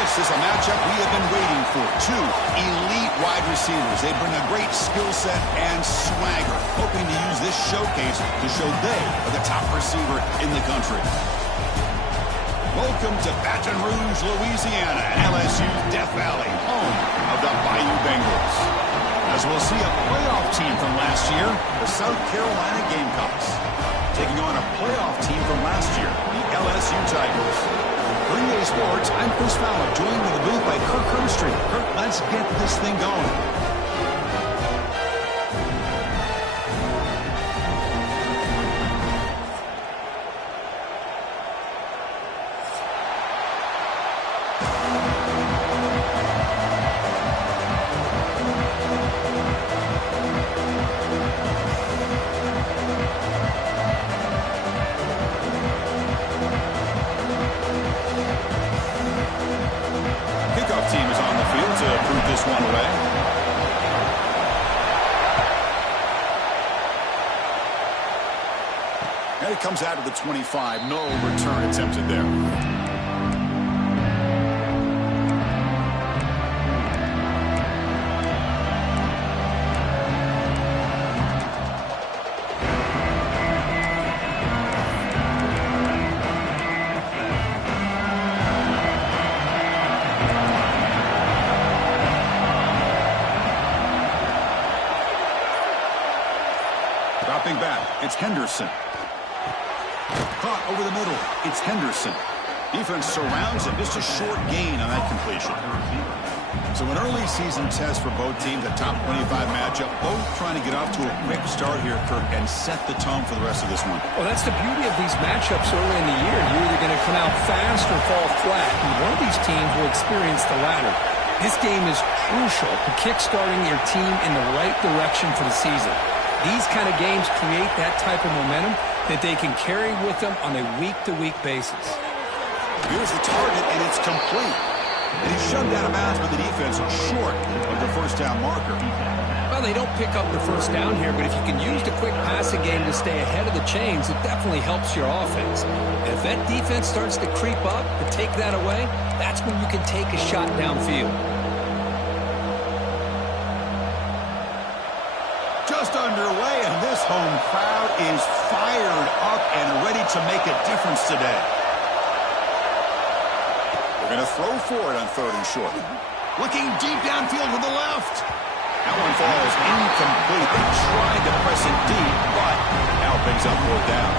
This is a matchup we have been waiting for. Two elite wide receivers. They bring a great skill set and swagger, hoping to use this showcase to show they are the top receiver in the country. Welcome to Baton Rouge, Louisiana, LSU Death Valley, home of the Bayou Bengals. As we'll see a playoff team from last year, the South Carolina Gamecocks, taking on a playoff team from last year, the LSU Tigers. For EA Sports, I'm Chris Fowler, joined in the booth by Kirk Herbstreit. Kirk, let's get this thing going. And it comes out of the 25. No return attempted there. Dropping back, it's Henderson. Caught over the middle. It's Henderson. Defense surrounds him. Just a short gain on that completion. So an early season test for both teams, a top 25 matchup. Both trying to get off to a quick start here, Kirk, and set the tone for the rest of this one. Well, that's the beauty of these matchups early in the year. You're either going to come out fast or fall flat, and one of these teams will experience the latter. This game is crucial to kickstarting your team in the right direction for the season. These kind of games create that type of momentum that they can carry with them on a week-to-week basis. Here's the target, and it's complete. And he's shoved out of bounds by the defense short of the first down marker. Well, they don't pick up the first down here, but if you can use the quick passing game to stay ahead of the chains, it definitely helps your offense. And if that defense starts to creep up and take that away, that's when you can take a shot downfield. Just underway, and this home crowd is fired up and ready to make a difference today. They're going to throw for it on 3rd and short. Looking deep downfield with the left. That one falls incomplete. They tried to press it deep, but now brings up 4th down.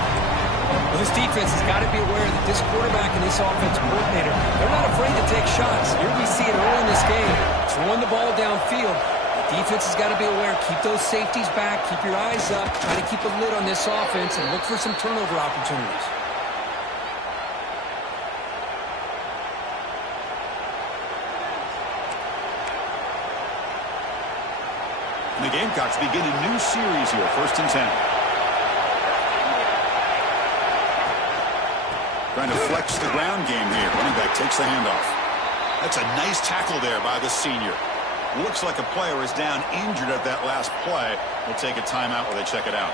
Well, this defense has got to be aware that this quarterback and this offensive coordinator, they're not afraid to take shots. Here we see it early in this game, throwing the ball downfield. Defense has got to be aware. Keep those safeties back. Keep your eyes up. Try to keep a lid on this offense and look for some turnover opportunities. And the Gamecocks begin a new series here. 1st and 10. Trying to flex the ground game here. Running back takes the handoff. That's a nice tackle there by the senior. Looks like a player is down injured at that last play. We'll take a timeout while they check it out.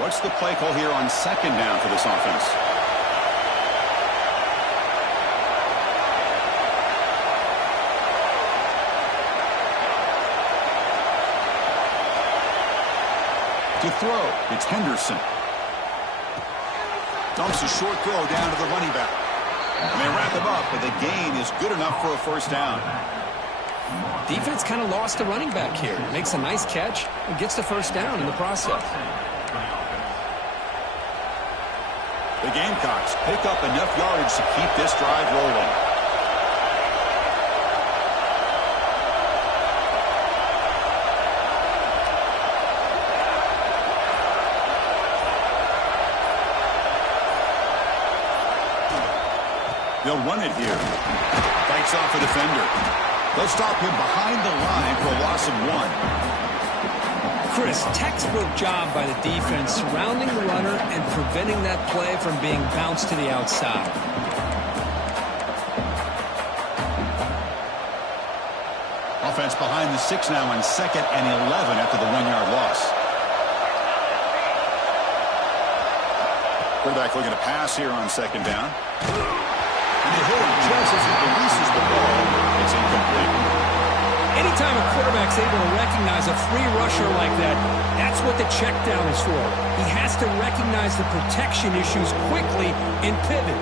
What's the play call here on 2nd down for this offense? To throw, it's Henderson. Dumps a short throw down to the running back. And they wrap him up, but the gain is good enough for a 1st down. Defense kind of lost the running back here. Makes a nice catch and gets the 1st down in the process. The Gamecocks pick up enough yardage to keep this drive rolling. They'll run it here. Fights off a defender. They'll stop him behind the line for a loss of 1. Chris, textbook job by the defense surrounding the runner and preventing that play from being bounced to the outside. Offense behind the 6 now, on 2nd and 11 after the 1-yard loss. Quarterback looking to pass here on second down. And the hitter just as he releases the ball, it's incomplete. Anytime a quarterback's able to recognize a free rusher like that, that's what the check down is for. He has to recognize the protection issues quickly and pivot.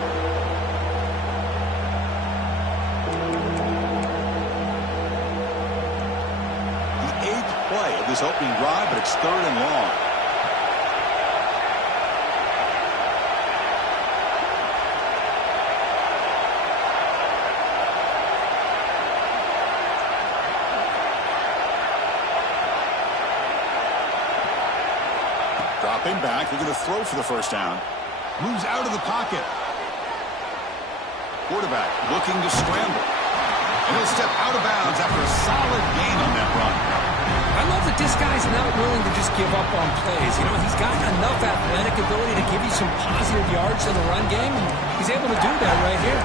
The 8th play of this opening drive, but it's 3rd and long. Dropping back, looking to throw for the first down. Moves out of the pocket. Quarterback looking to scramble. And he'll step out of bounds after a solid gain on that run. I love that this guy's not willing to just give up on plays. You know, he's got enough athletic ability to give you some positive yards in the run game, and he's able to do that right here.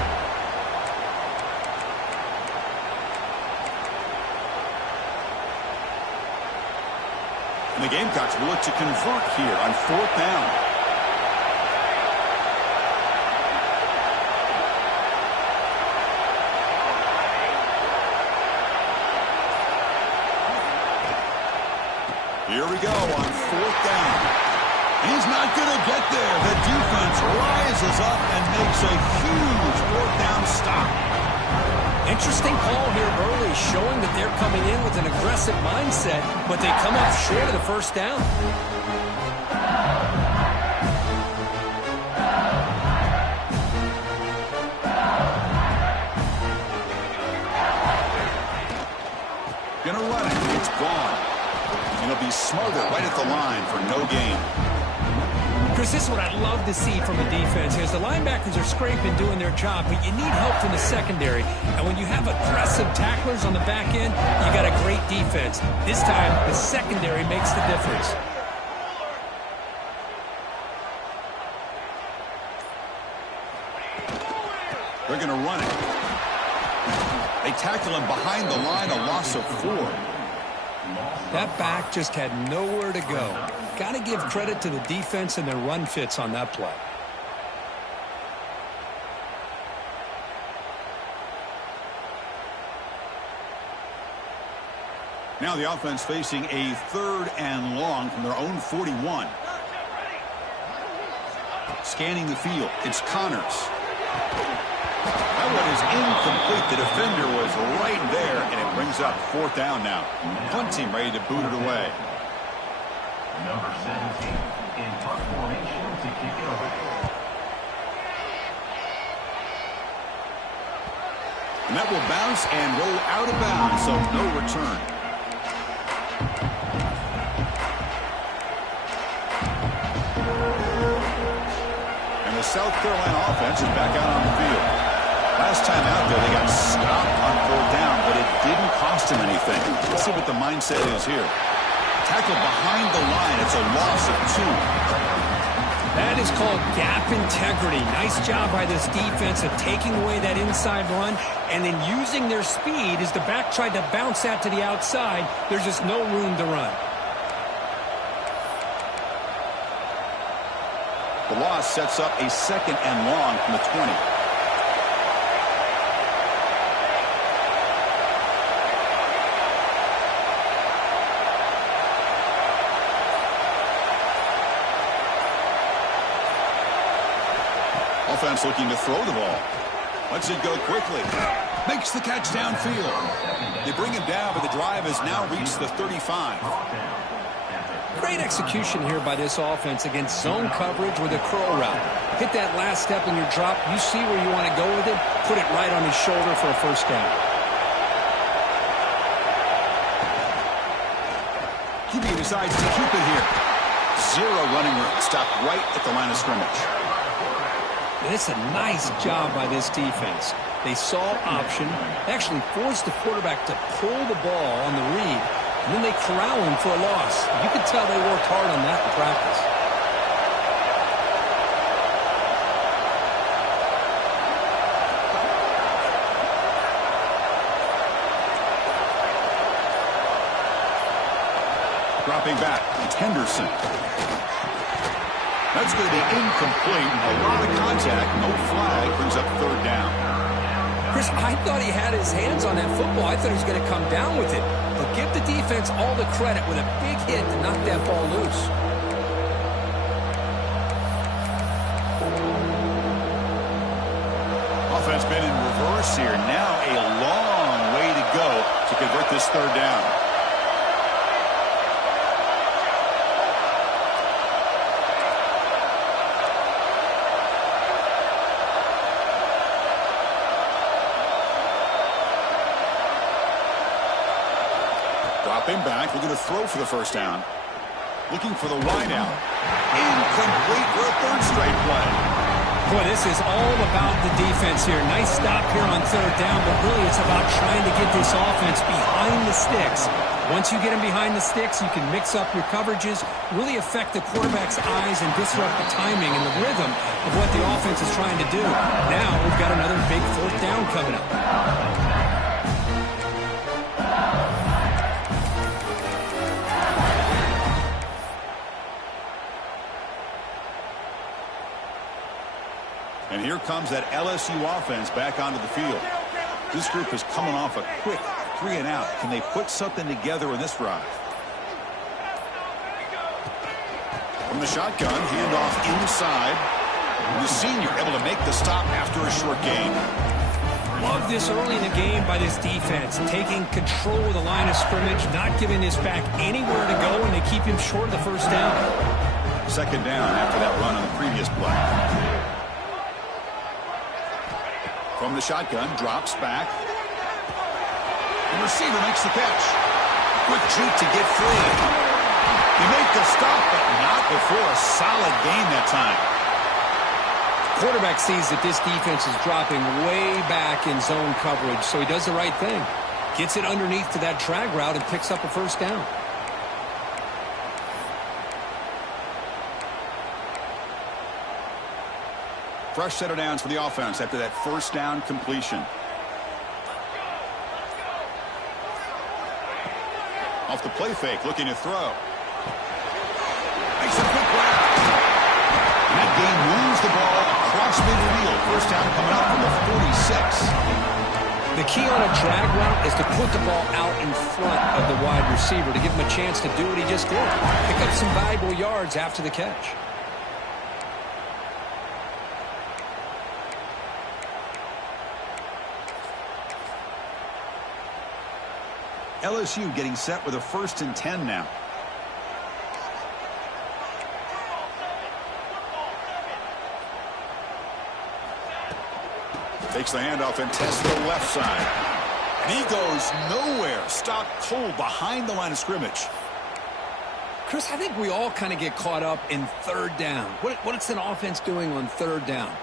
And the Gamecocks will look to convert here on 4th down. Here we go on 4th down. He's not going to get there. The defense rises up and makes a huge 4th down stop. Interesting call here early, showing that they're coming in with an aggressive mindset, but they come up short of the first down. Gonna run it. It's gone. And he'll be smothered right at the line for no gain. Chris, this is what I'd love to see from a defense. As the linebackers are scraping, doing their job, but you need help from the secondary. And when you have aggressive tacklers on the back end, you got a great defense. This time, the secondary makes the difference. They're going to run it. They tackle him behind the line, a loss of 4. That back just had nowhere to go. Got to give credit to the defense and their run fits on that play. Now the offense facing a 3rd and long from their own 41. Scanning the field, it's Connors. That one is incomplete. The defender was right there, and it brings up 4th down now. Punt team ready to boot it away. Number 17 in punt formation to kick it away. And that will bounce and roll out of bounds, so no return. And the South Carolina offense is back out on the field. Last time out there, they got stopped on 4th down, but it didn't cost him anything. Let's see what the mindset is here. Tackle behind the line. It's a loss of 2. That is called gap integrity. Nice job by this defense of taking away that inside run and then using their speed as the back tried to bounce that to the outside. There's just no room to run. The loss sets up a 2nd and long from the 20. Offense looking to throw the ball. Lets it go quickly. Makes the catch downfield. They bring him down, but the drive has now reached the 35. Great execution here by this offense against zone coverage with a curl route. Hit that last step in your drop. You see where you want to go with it. Put it right on his shoulder for a first down. QB decides to keep it here. 0 running room. Stopped right at the line of scrimmage. And it's a nice job by this defense. They saw option, actually forced the quarterback to pull the ball on the read, and then they corral him for a loss. You could tell they worked hard on that in practice. Dropping back, it's Henderson. That's going to be incomplete. A lot of contact. No flag. Brings up third down. Chris, I thought he had his hands on that football. I thought he was going to come down with it. But give the defense all the credit with a big hit to knock that ball loose. Offense been in reverse here. Now a long way to go to convert this third down. Dropping back, looking to throw for the first down. Looking for the wideout. Incomplete for a third straight play. Boy, this is all about the defense here. Nice stop here on third down, but really it's about trying to get this offense behind the sticks. Once you get them behind the sticks, you can mix up your coverages, really affect the quarterback's eyes and disrupt the timing and the rhythm of what the offense is trying to do. Now we've got another big fourth down coming up. And here comes that LSU offense back onto the field. This group is coming off a quick 3-and-out. Can they put something together in this drive? From the shotgun, handoff inside. And the senior able to make the stop after a short gain. Love this early in the game by this defense, taking control of the line of scrimmage, not giving this back anywhere to go, and they keep him short of the first down. Second down after that run on the previous play. From the shotgun, drops back. The receiver makes the catch. Quick juke to get free. He made the stop, but not before a solid gain that time. Quarterback sees that this defense is dropping way back in zone coverage, so he does the right thing. Gets it underneath to that drag route and picks up a first down. Fresh set of downs for the offense after that first down completion. Off the play fake, looking to throw. Makes a quick grab. And that game moves the ball across midfield. First down coming up from the 46. The key on a drag route is to put the ball out in front of the wide receiver to give him a chance to do what he just did. Pick up some valuable yards after the catch. LSU getting set with a 1st and 10 now. Takes the handoff and tests the left side. And he goes nowhere. Stopped cold behind the line of scrimmage. Chris, I think we all kind of get caught up in third down. What's an offense doing on third down?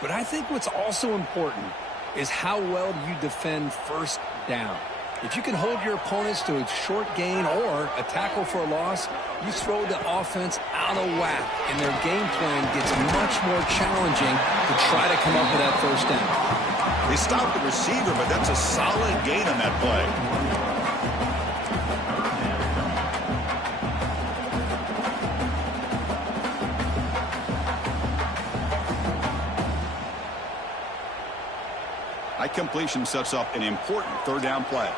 But I think what's also important is how well do you defend first down. If you can hold your opponents to a short gain or a tackle for a loss, you throw the offense out of whack, and their game plan gets much more challenging to try to come up with that first down. They stopped the receiver, but that's a solid gain on that play. That completion sets up an important third down play.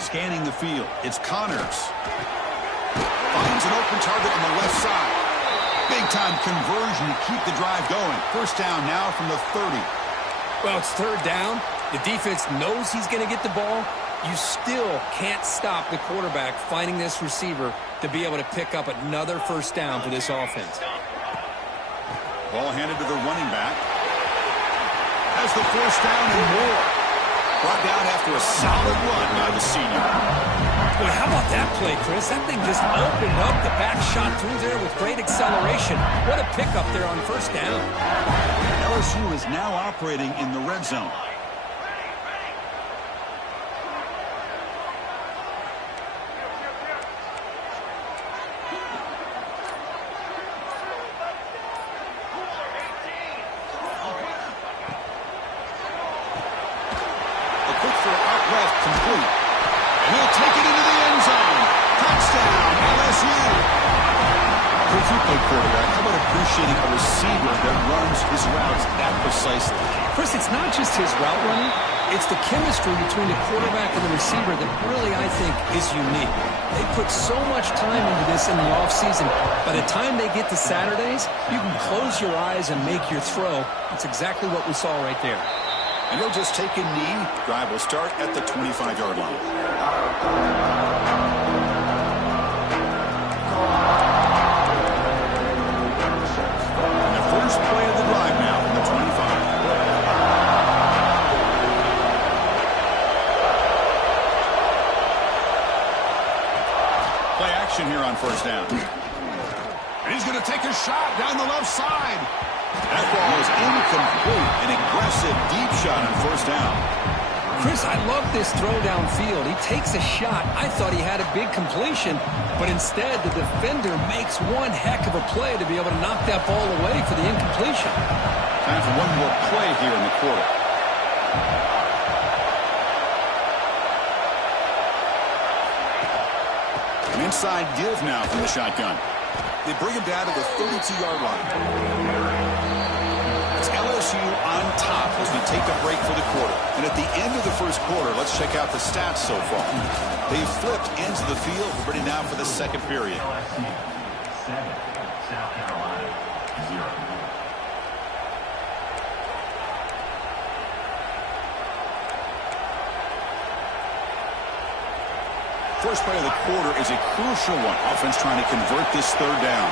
Scanning the field, it's Connors. Finds an open target on the left side. Big-time conversion to keep the drive going. First down now from the 30. Well, it's third down. The defense knows he's going to get the ball. You still can't stop the quarterback finding this receiver to be able to pick up another first down for this offense. Ball handed to the running back. Has the first down and more. Brought down after a solid run by the senior. Boy, how about that play, Chris? That thing just opened up. The back shot through there with great acceleration. What a pickup there on first down. LSU is now operating in the red zone. left, complete. He'll take it into the end zone. Touchdown, LSU. If you play quarterback, how about appreciating a receiver that runs his routes that precisely? Chris, it's not just his route running. It's the chemistry between the quarterback and the receiver that really, I think, is unique. They put so much time into this in the offseason. By the time they get to Saturdays, you can close your eyes and make your throw. That's exactly what we saw right there. And he'll just take a knee. Drive will start at the 25-yard line. And the first play of the drive now from the 25. Play action here on first down. And he's going to take a shot down the left side. That ball is incomplete. An aggressive deep shot on first down. Chris, I love this throw downfield. He takes a shot. I thought he had a big completion, but instead the defender makes one heck of a play to be able to knock that ball away for the incompletion. Time for one more play here in the quarter. An inside give now from the shotgun. They bring him down to the 32-yard line. It's LSU on top as we take a break for the quarter. And at the end of the first quarter, let's check out the stats so far. They've flipped into the field. We're ready now for the second period. LSU 7, South Carolina 0. First play of the quarter is a crucial one. Offense trying to convert this third down.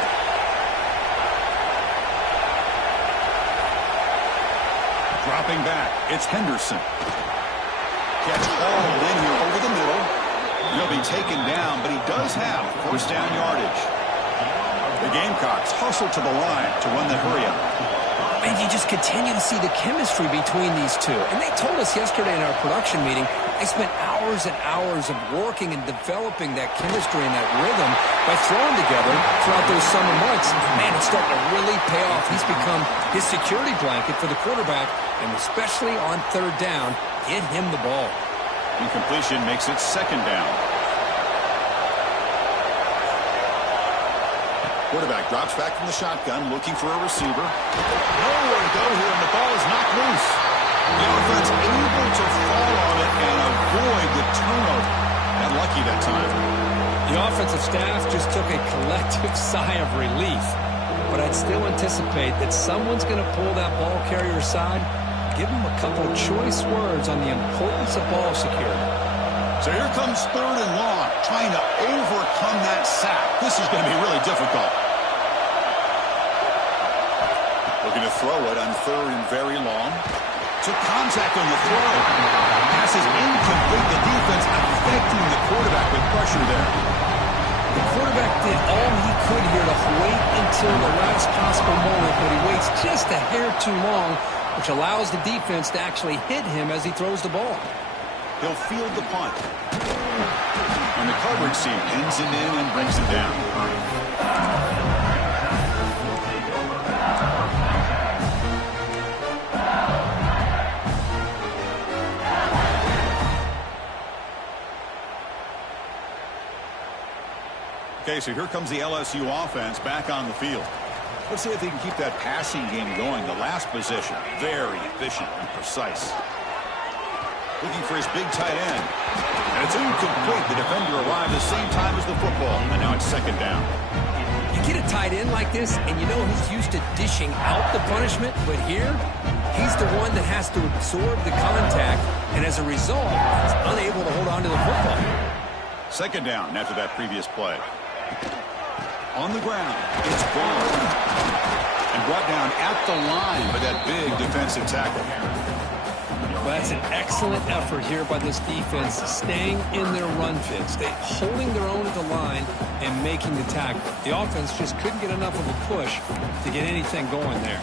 Dropping back, it's Henderson. Catch hauled in here over the middle. He'll be taken down, but he does have first down yardage. The Gamecocks hustle to the line to run the hurry-up. And you just continue to see the chemistry between these two. And they told us yesterday in our production meeting, they spent hours and hours of working and developing that chemistry and that rhythm by throwing together throughout those summer months. Man, it's starting to really pay off. He's become his security blanket for the quarterback, and especially on third down, get him the ball. Incompletion makes it second down. Quarterback drops back from the shotgun, looking for a receiver. Nowhere to go here, and the ball is knocked loose. The offense able to fall on it and avoid the turnover. Got lucky that time. The offensive staff just took a collective sigh of relief. But I'd still anticipate that someone's going to pull that ball carrier aside, give him a couple choice words on the importance of ball security. So here comes third and long, trying to overcome that sack. This is going to be really difficult. Looking to throw it on third and very long. Took contact on the throw. Pass is incomplete. The defense affecting the quarterback with pressure there. The quarterback did all he could here to wait until the last possible moment, but he waits just a hair too long, which allows the defense to actually hit him as he throws the ball. He'll field the punt. And the coverage team pins him in and brings him down. Okay, so here comes the LSU offense back on the field. Let's see if they can keep that passing game going. The last possession, very efficient and precise. Looking for his big tight end. And it's incomplete. The defender arrived the same time as the football. And now it's second down. You get a tight end like this, and you know he's used to dishing out the punishment. But here, he's the one that has to absorb the contact. And as a result, he's unable to hold on to the football. Second down after that previous play. On the ground, it's Braun. And brought down at the line by that big defensive tackle. Well, that's an excellent effort here by this defense, staying in their run fits. They're holding their own at the line and making the tackle. The offense just couldn't get enough of a push to get anything going there.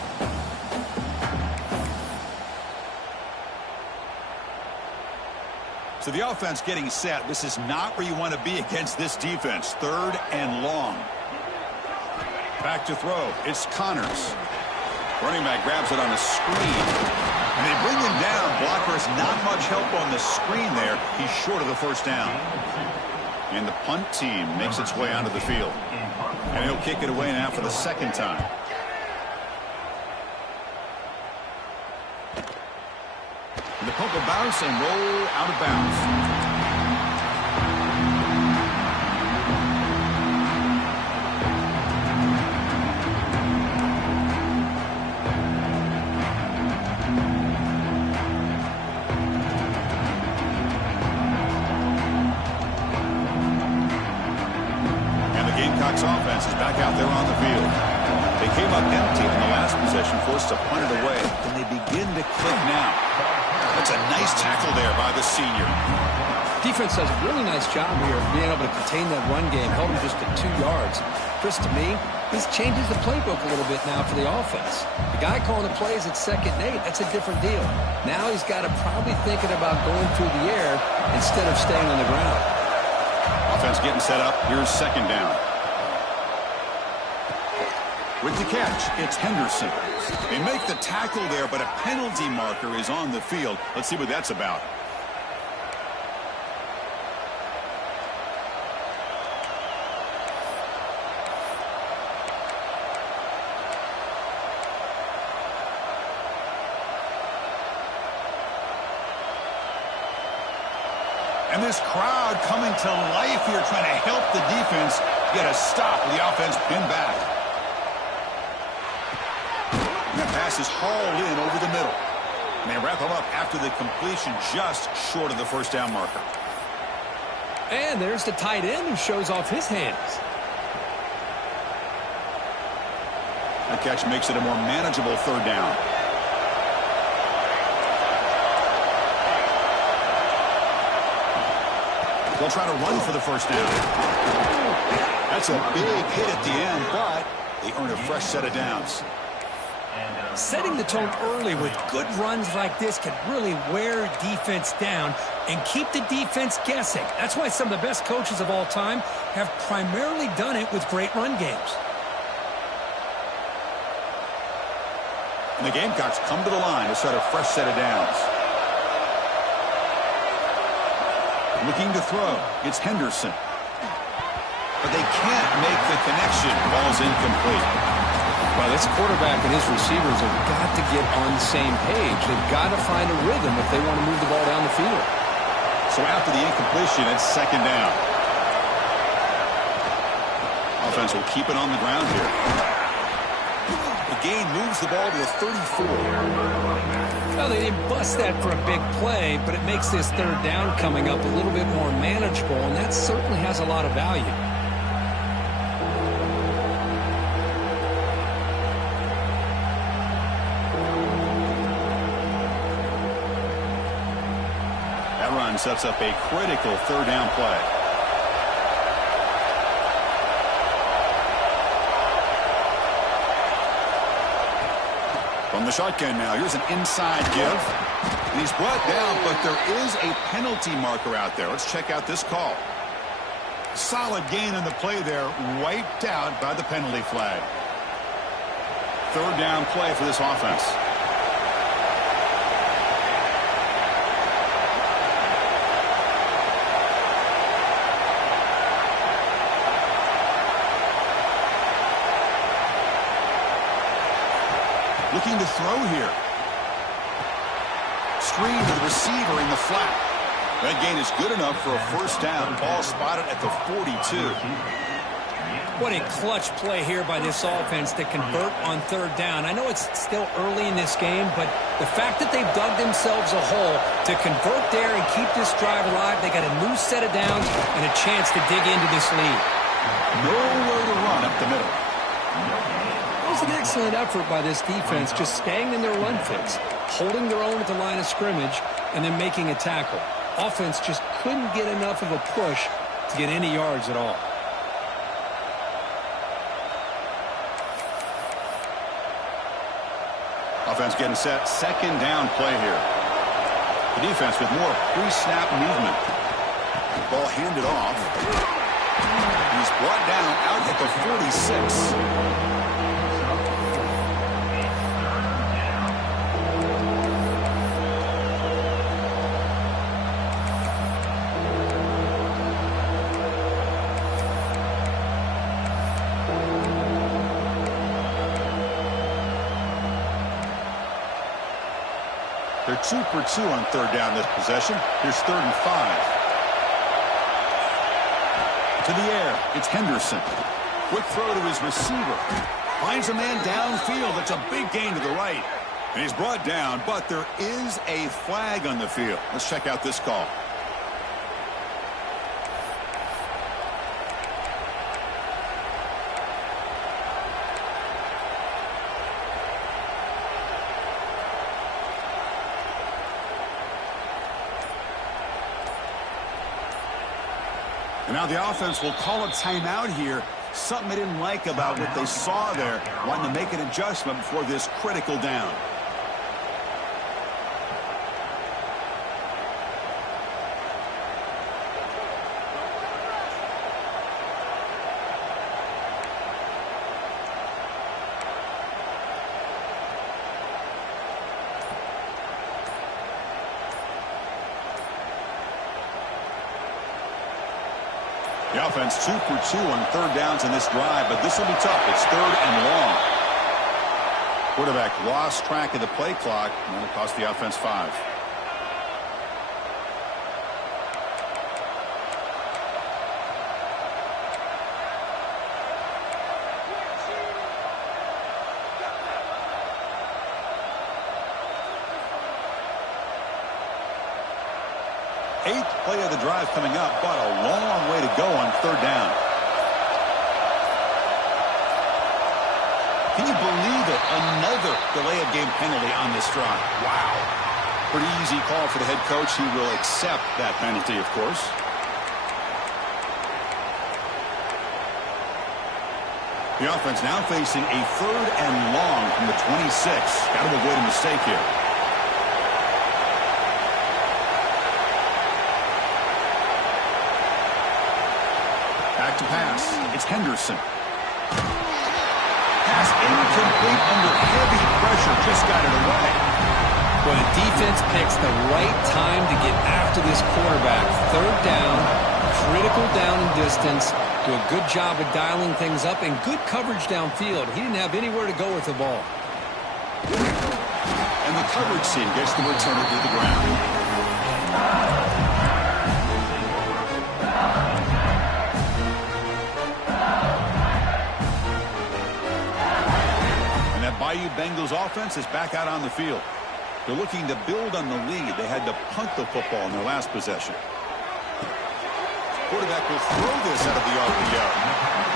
So the offense getting set. This is not where you want to be against this defense. Third and long. Back to throw. It's Connors. Running back grabs it on a screen. And they bring him down. Blockers not much help on the screen there. He's short of the first down. And the punt team makes its way onto the field. And he'll kick it away now for the second time. And the punt will bounce and roll out of bounds. Offense is back out there on the field. They came up empty in the last possession, forced to punt it away, and they begin to click now. That's a nice tackle there by the senior. Defense does a really nice job here of being able to contain that run game, held him just at 2 yards. Chris, to me, this changes the playbook a little bit now for the offense. The guy calling the plays at 2nd and 8, that's a different deal. Now he's got to probably thinking about going through the air instead of staying on the ground. Offense getting set up. Here's 2nd down. With the catch, it's Henderson. They make the tackle there, but a penalty marker is on the field. Let's see what that's about. And this crowd coming to life here, trying to help the defense get a stop with the offense pinned back. And that pass is hauled in over the middle. And they wrap him up after the completion, just short of the first down marker. And there's the tight end who shows off his hands. That catch makes it a more manageable 3rd down. They'll try to run for the first down. That's a big hit at the end, but they earn a fresh set of downs. Setting the tone early with good runs like this can really wear defense down and keep the defense guessing. That's why some of the best coaches of all time have primarily done it with great run games. And the Gamecocks come to the line to set a fresh set of downs. Looking to throw. It's Henderson. But they can't make the connection. Ball's incomplete. Well, this quarterback and his receivers have got to get on the same page. They've got to find a rhythm if they want to move the ball down the field. So after the incompletion, it's 2nd down. Offense will keep it on the ground here. The gain moves the ball to the 34. Well, they didn't bust that for a big play, but it makes this 3rd down coming up a little bit more manageable, and that certainly has a lot of value. That run sets up a critical 3rd down play. From the shotgun now, here's an inside give. And he's brought down, but there is a penalty marker out there. Let's check out this call. Solid gain on the play there, wiped out by the penalty flag. 3rd down play for this offense. Looking to throw here. Screen to the receiver in the flat. That gain is good enough for a first down. Ball spotted at the 42. What a clutch play here by this offense to convert on 3rd down. I know it's still early in this game, but the fact that they've dug themselves a hole to convert there and keep this drive alive, they got a new set of downs and a chance to dig into this lead. Nowhere to run up the middle. It was an excellent effort by this defense, just staying in their run fix, holding their own at the line of scrimmage, and then making a tackle. Offense just couldn't get enough of a push to get any yards at all. Offense getting set. 2nd down play here. The defense with more pre-snap movement. Ball handed off. He's brought down out at the 46. They're 2 for 2 on third down this possession. Here's 3rd and 5. To the air, it's Henderson. Quick throw to his receiver. Finds a man downfield. It's a big gain to the right. And he's brought down, but there is a flag on the field. Let's check out this call. And now the offense will call a timeout here. Something they didn't like about what they saw there. Wanting to make an adjustment before this critical down. The offense 2 for 2 on third downs in this drive, but this will be tough. It's 3rd and long. Quarterback lost track of the play clock, and it'll cost the offense 5. Eighth play of the drive coming up, but a long way to go on third down. Can you believe it? Another delay of game penalty on this drive. Wow. Pretty easy call for the head coach. He will accept that penalty, of course. The offense now facing a 3rd and long from the 26. Got to avoid a mistake here. Back to pass. It's Henderson. Pass incomplete under heavy pressure. Just got it away. Well, the defense picks the right time to get after this quarterback. Third down, critical down and distance. Do a good job of dialing things up and good coverage downfield. He didn't have anywhere to go with the ball. And the coverage team gets the returner to the ground. Bayou Bengals offense is back out on the field. They're looking to build on the lead. They had to punt the football in their last possession. Quarterback will throw this out of the RPO.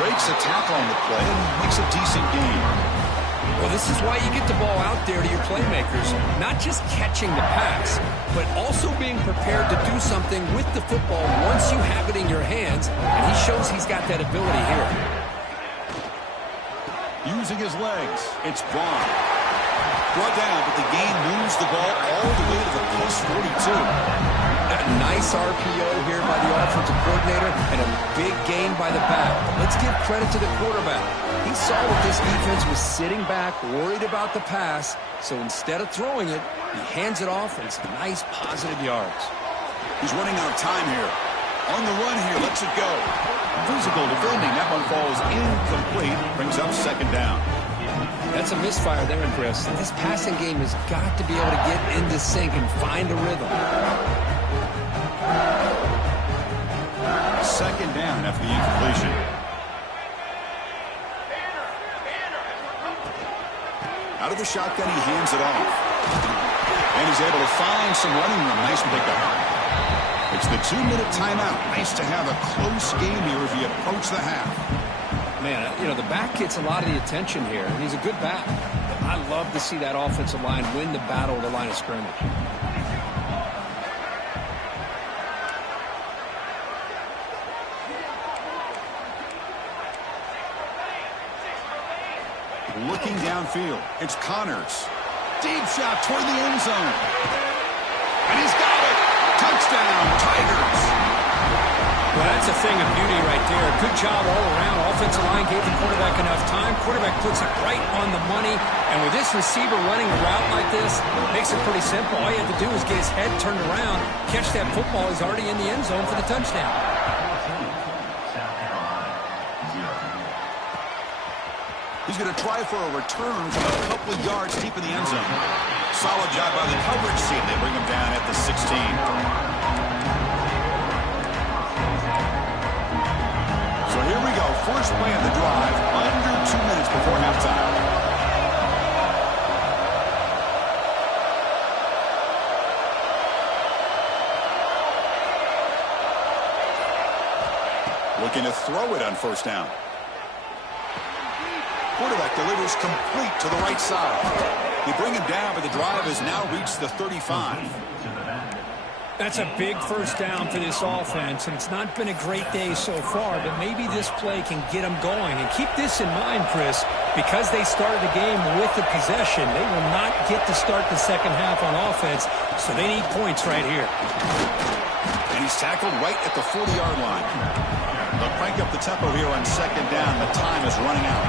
Breaks a tackle on the play and makes a decent gain. Well, this is why you get the ball out there to your playmakers. Not just catching the pass, but also being prepared to do something with the football once you have it in your hands. And he shows he's got that ability here. Using his legs, it's Vaughn. Brought down, but the gain moves the ball all the way to the plus 42. A nice RPO here by the offensive coordinator and a big gain by the back. Let's give credit to the quarterback. He saw that this defense was sitting back, worried about the pass, so instead of throwing it, he hands it off and some nice positive yards. He's running out of time here. On the run here, lets it go. Physical defending. That one falls incomplete. Brings up 2nd down. That's a misfire there, Chris. This passing game has got to be able to get into sync and find a rhythm. 2nd down after the incompletion. Out of the shotgun, he hands it off. And he's able to find some running room. Nice pickup. It's the 2-minute timeout. Nice to have a close game here as we approach the half. Man, you know, the back gets a lot of the attention here, and he's a good back. I love to see that offensive line win the battle at the line of scrimmage. Looking downfield, it's Connors. Deep shot toward the end zone. And he's got it. Touchdown, Tigers. Well, that's a thing of beauty right there. Good job all around. Offensive line gave the quarterback enough time. Quarterback puts it right on the money. And with this receiver running a route like this, it makes it pretty simple. All you have to do is get his head turned around, catch that football. He's already in the end zone for the touchdown. He's going to try for a return from a couple of yards deep in the end zone. Solid job by the coverage team. They bring him down at the 16. So here we go. First play of the drive, under 2 minutes before halftime. Looking to throw it on first down. Quarterback delivers complete to the right side. They bring him down, but the drive has now reached the 35. That's a big first down for this offense, and it's not been a great day so far, but maybe this play can get them going. And keep this in mind, Chris, because they started the game with the possession, they will not get to start the second half on offense, so they need points right here. And he's tackled right at the 40-yard line. They'll crank up the tempo here on second down. The time is running out.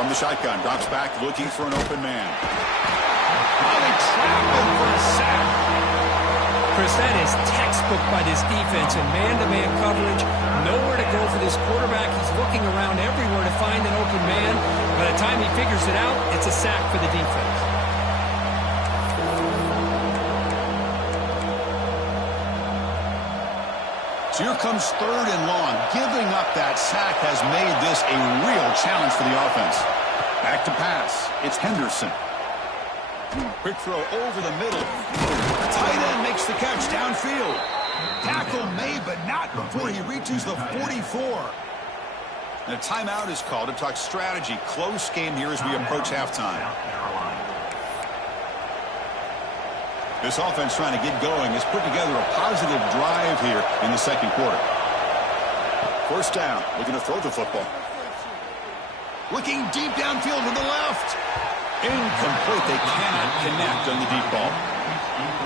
From the shotgun, drops back looking for an open man. Oh, they trap him for a sack. Chris, that is textbook by this defense in man-to-man coverage. Nowhere to go for this quarterback. He's looking around everywhere to find an open man. By the time he figures it out, it's a sack for the defense. So here comes third and long. Giving up that sack has made this a real challenge for the offense. Back to pass. It's Henderson. Quick throw over the middle. Tight end makes the catch downfield. Tackle made, but not before he reaches the 44. And a timeout is called to talk strategy. Close game here as we approach halftime. This offense trying to get going has put together a positive drive here in the second quarter. First down, looking to throw the football. Looking deep downfield to the left. Incomplete. They cannot connect on the deep ball.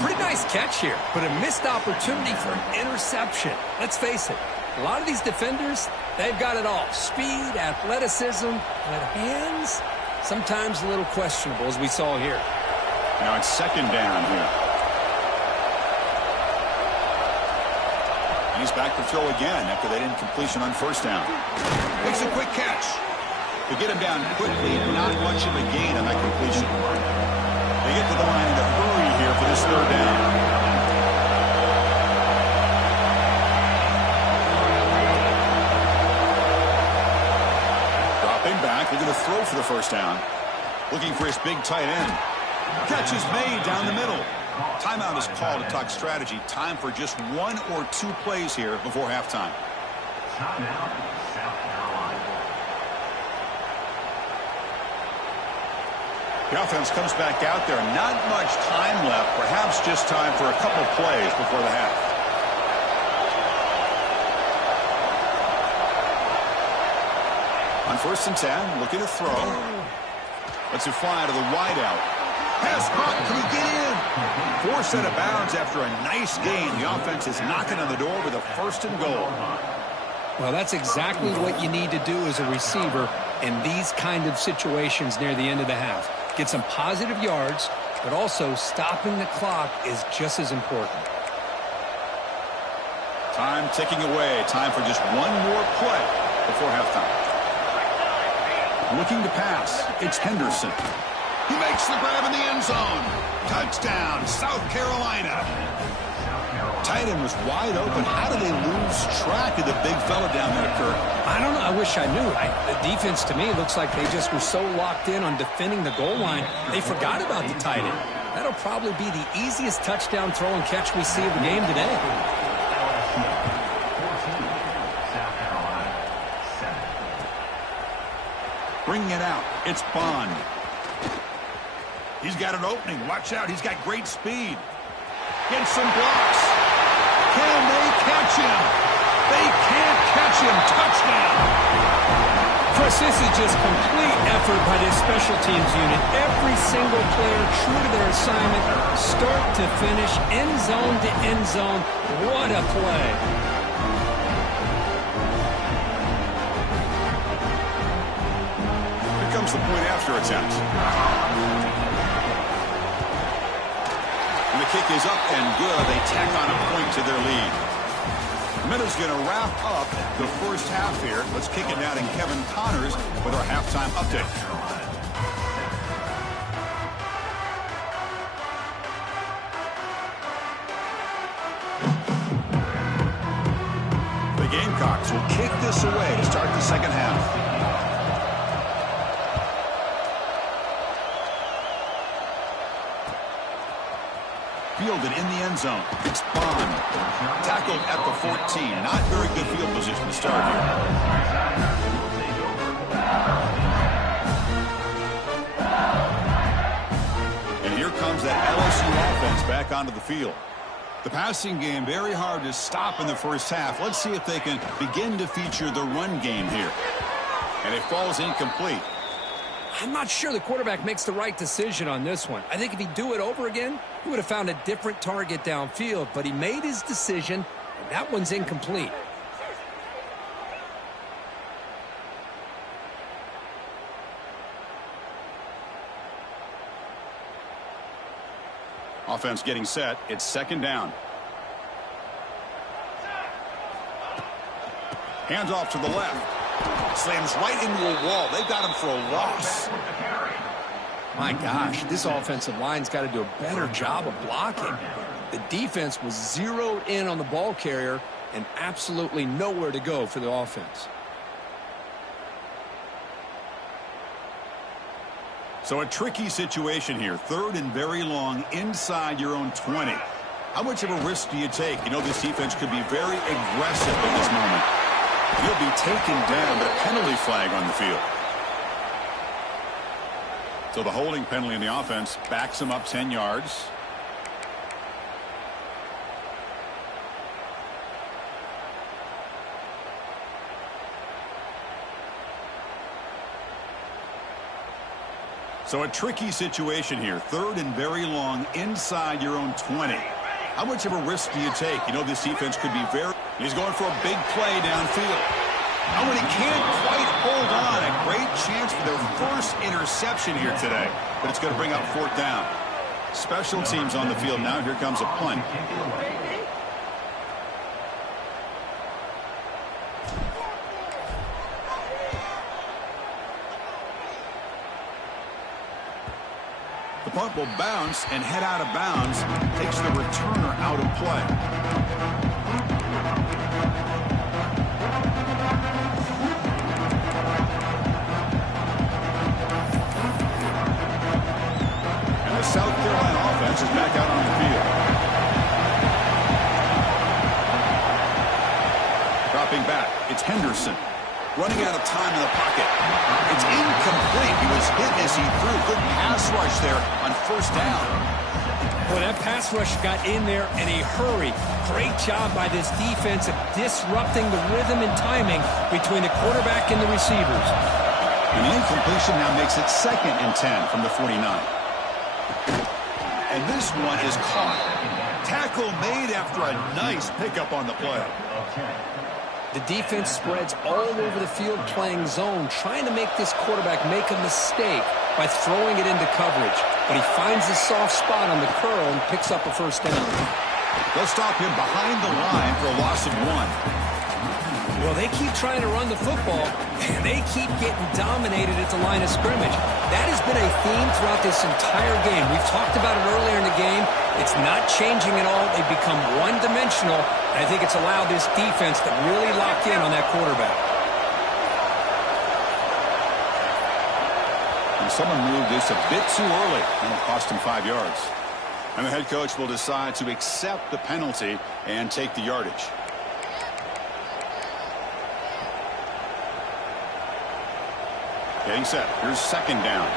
Pretty nice catch here, but a missed opportunity for an interception. Let's face it, a lot of these defenders, they've got it all. Speed, athleticism, but hands, sometimes a little questionable, as we saw here. Now it's second down here. He's back to throw again after that incompletion on first down. Makes a quick catch. To get him down quickly, not much of a gain on that completion. They get to the line in a hurry here for this third down. Dropping back, looking to throw for the first down. Looking for his big tight end. Catch is made down the middle. Timeout is called to talk strategy. Time for just one or two plays here before halftime. Timeout, South Carolina. The offense comes back out there. Not much time left. Perhaps just time for a couple plays before the half. On first and 10, looking to throw. Lets it fly to the wideout. Pass caught. Can he get in? Forced out of bounds after a nice gain. The offense is knocking on the door with a first and goal. Well, that's exactly what you need to do as a receiver in these kind of situations near the end of the half. Get some positive yards, but also stopping the clock is just as important. Time ticking away. Time for just one more play before halftime. Looking to pass. It's Henderson. He makes the grab in the end zone. Touchdown, South Carolina. Tight end was wide open. How do they lose track of the big fella down there, Kirk? I don't know. I wish I knew. The defense, to me, looks like they just were so locked in on defending the goal line, they forgot about the tight end. That'll probably be the easiest touchdown throw and catch we see of the game today. Bringing it out. It's Bond. He's got an opening. Watch out. He's got great speed. Gets some blocks. Can they catch him? They can't catch him. Touchdown. Chris, this is just complete effort by this special teams unit. Every single player true to their assignment, start to finish, end zone to end zone. What a play. Here comes the point after attempt. And the kick is up and good. They tack on a point to their lead. Minutes going to wrap up the first half here. Let's kick it down to Kevin Connors with our halftime update. The Gamecocks will kick this away to start the second half. Fielded in the end zone. It's Bond. Tackled at the 14. Not very good field position to start here. And here comes that LSU offense back onto the field. The passing game very hard to stop in the first half. Let's see if they can begin to feature the run game here. And it falls incomplete. I'm not sure the quarterback makes the right decision on this one. I think if he'd do it over again, he would have found a different target downfield, but he made his decision, and that one's incomplete. Offense getting set. It's second down. Hands off to the left. Slams right into a wall. They've got him for a loss. My gosh, this offensive line's got to do a better job of blocking. The defense was zeroed in on the ball carrier and absolutely nowhere to go for the offense. So a tricky situation here. Third and very long inside your own 20. How much of a risk do you take? You know, this defense could be very aggressive at this moment. He'll be taken down, but a penalty flag on the field. So the holding penalty in the offense backs him up 10 yards. So a tricky situation here. Third and very long inside your own 20. How much of a risk do you take? You know, this defense could be very... He's going for a big play downfield. Oh, and he can't quite hold on. A great chance for their first interception here today. But it's going to bring up fourth down. Special teams on the field now. Here comes a punt. The punt will bounce and head out of bounds. Takes the returner out of play. And the South Carolina offense is back out on the field. Dropping back, it's Henderson. Running out of time in the pocket. It's incomplete. He was hit as he threw. Good pass rush there on first down. Well, that pass rush got in there in a hurry. Great job by this defense of disrupting the rhythm and timing between the quarterback and the receivers. And the incompletion now makes it 2nd and 10 from the 49. And this one is caught. Tackle made after a nice pickup on the play. The defense spreads all over the field playing zone, trying to make this quarterback make a mistake by throwing it into coverage. But he finds the soft spot on the curl and picks up a first down. They'll stop him behind the line for a loss of 1. Well, they keep trying to run the football, and they keep getting dominated at the line of scrimmage. That has been a theme throughout this entire game. We've talked about it earlier in the game. It's not changing at all. They've become one-dimensional, and I think it's allowed this defense to really lock in on that quarterback. And someone moved this a bit too early, and it cost him 5 yards. And the head coach will decide to accept the penalty and take the yardage. Getting set. Here's second down.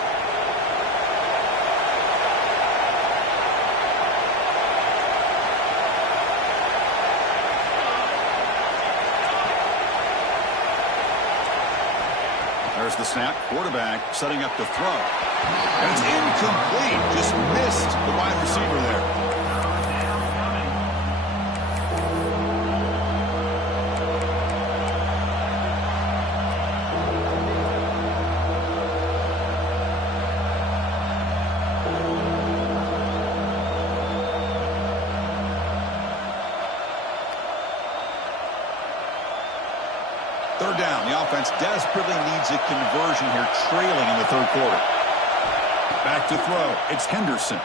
There's the snap. Quarterback setting up the throw. And it's incomplete. Just missed the wide receiver there. offense desperately needs a conversion here, trailing in the third quarter. Back to throw. It's Henderson.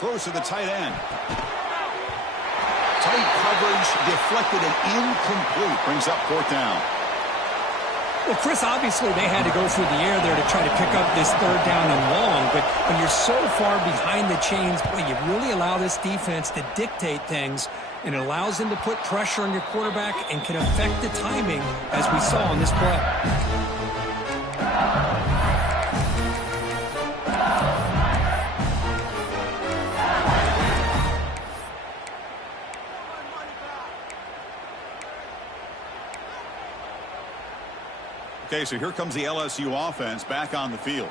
Throws to the tight end. Tight coverage, deflected and incomplete. Brings up fourth down. Well, Chris, obviously they had to go through the air there to try to pick up this third down and long, but when you're so far behind the chains, boy, you really allow this defense to dictate things, and it allows them to put pressure on your quarterback and can affect the timing, as we saw on this play. Okay, so here comes the LSU offense back on the field.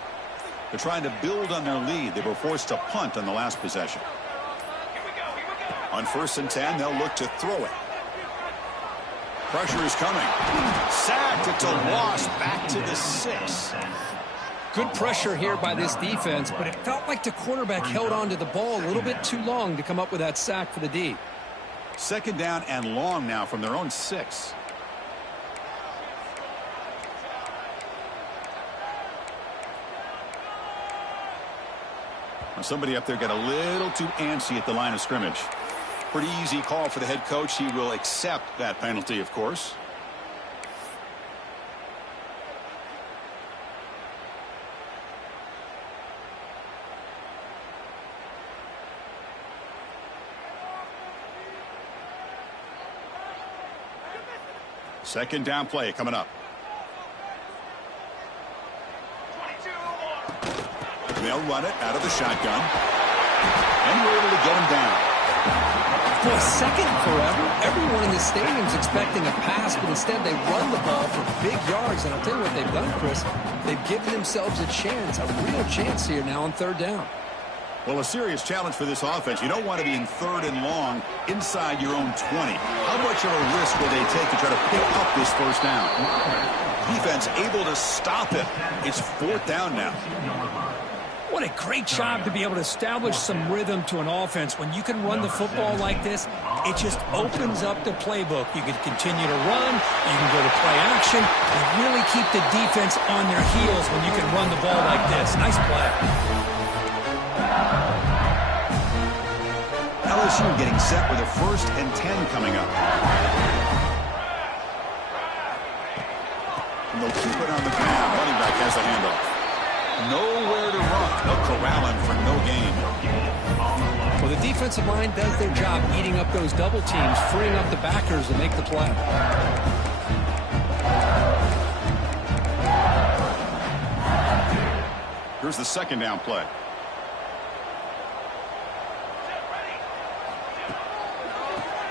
They're trying to build on their lead. They were forced to punt on the last possession. On 1st and 10, they'll look to throw it. Pressure is coming. Sacked. It's a loss back to the 6. Good pressure here by this defense, but it felt like the quarterback held on to the ball a little bit too long to come up with that sack for the D. 2nd down and long now from their own 6. Now somebody up there got a little too antsy at the line of scrimmage. Pretty easy call for the head coach. He will accept that penalty, of course. Second down play coming up. They'll run it out of the shotgun. And we're able to get him down. For a second forever, everyone in the stadium's expecting a pass, but instead they run the ball for big yards. And I'll tell you what they've done, Chris. They've given themselves a chance, a real chance here now on 3rd down. Well, a serious challenge for this offense. You don't want to be in 3rd and long inside your own 20. How much of a risk will they take to try to pick up this 1st down? Defense able to stop it. It's 4th down now. What a great job to be able to establish some rhythm to an offense. When you can run the football like this, it just opens up the playbook. You can continue to run, you can go to play action, and really keep the defense on their heels when you can run the ball like this. Nice play. LSU getting set with a 1st and 10 coming up. And they'll keep it on the ground. Running back has a handoff. Nowhere to run. They'll corral him for no gain. Well, the defensive line does their job eating up those double teams, freeing up the backers to make the play. Here's the 2nd down play.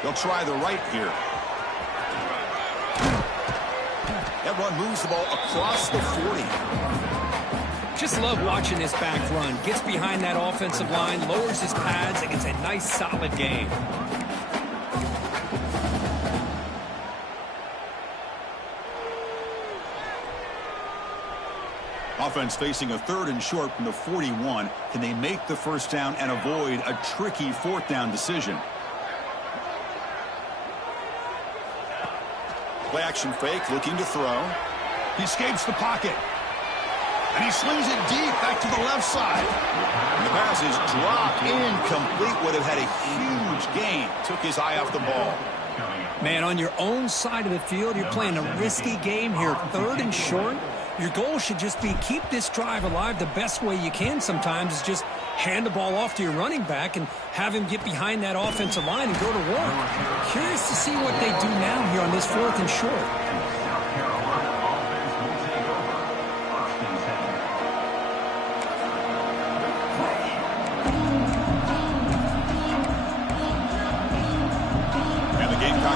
They'll try the right here. That run moves the ball across the 40. Just love watching this back run. Gets behind that offensive line, lowers his pads, and gets a nice solid gain. Offense facing a 3rd and short from the 41. Can they make the 1st down and avoid a tricky 4th down decision? Play action fake, looking to throw. He escapes the pocket. And he slings it deep back to the left side. And the pass is dropped incomplete. Would have had a huge gain. Took his eye off the ball. Man, on your own side of the field, you're playing a risky game here. 3rd and short. Your goal should just be keep this drive alive. The best way you can sometimes is just hand the ball off to your running back and have him get behind that offensive line and go to work. Curious to see what they do now here on this 4th and short.